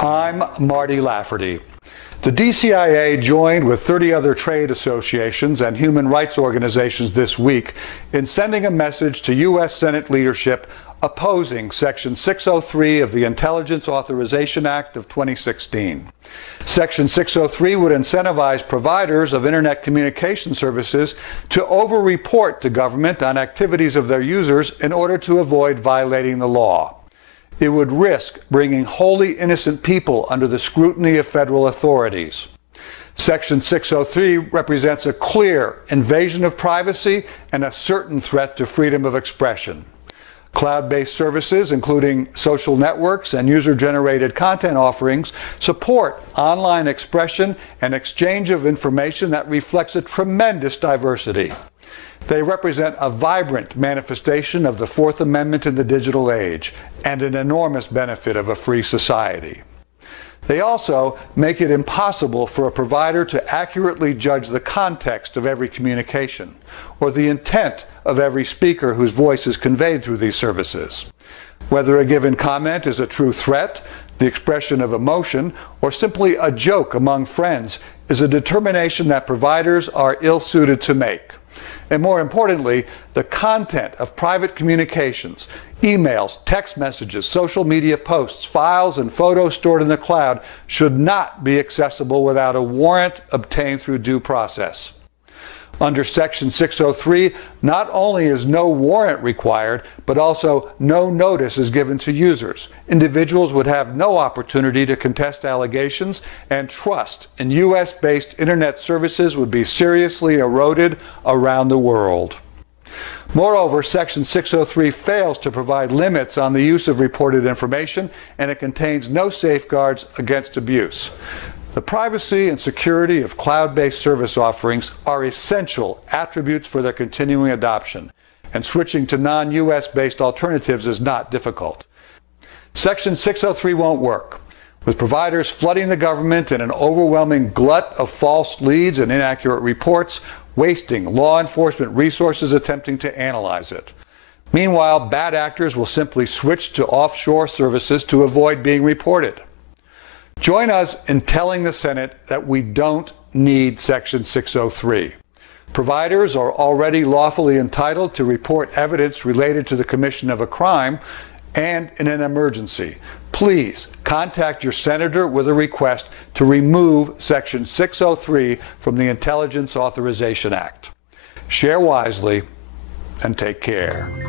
I'm Marty Lafferty. The DCIA joined with 30 other trade associations and human rights organizations this week in sending a message to U.S. Senate leadership opposing Section 603 of the Intelligence Authorization Act of 2016. Section 603 would incentivize providers of Internet communication services to over-report to government on activities of their users in order to avoid violating the law. It would risk bringing wholly innocent people under the scrutiny of federal authorities. Section 603 represents a clear invasion of privacy and a certain threat to freedom of expression. Cloud-based services, including social networks and user-generated content offerings, support online expression and exchange of information that reflects a tremendous diversity. They represent a vibrant manifestation of the Fourth Amendment in the digital age and an enormous benefit of a free society. They also make it impossible for a provider to accurately judge the context of every communication or the intent of every speaker whose voice is conveyed through these services. Whether a given comment is a true threat, the expression of emotion, or simply a joke among friends is a determination that providers are ill-suited to make. And more importantly, the content of private communications, emails, text messages, social media posts, files, and photos stored in the cloud should not be accessible without a warrant obtained through due process. Under Section 603, not only is no warrant required, but also no notice is given to users. Individuals would have no opportunity to contest allegations, and trust in U.S.-based Internet services would be seriously eroded around the world. Moreover, Section 603 fails to provide limits on the use of reported information, and it contains no safeguards against abuse. The privacy and security of cloud-based service offerings are essential attributes for their continuing adoption, and switching to non-US based alternatives is not difficult. Section 603 won't work, with providers flooding the government in an overwhelming glut of false leads and inaccurate reports, wasting law enforcement resources attempting to analyze it. Meanwhile, bad actors will simply switch to offshore services to avoid being reported. Join us in telling the Senate that we don't need Section 603. Providers are already lawfully entitled to report evidence related to the commission of a crime and in an emergency. Please contact your senator with a request to remove Section 603 from the Intelligence Authorization Act. Share wisely and take care.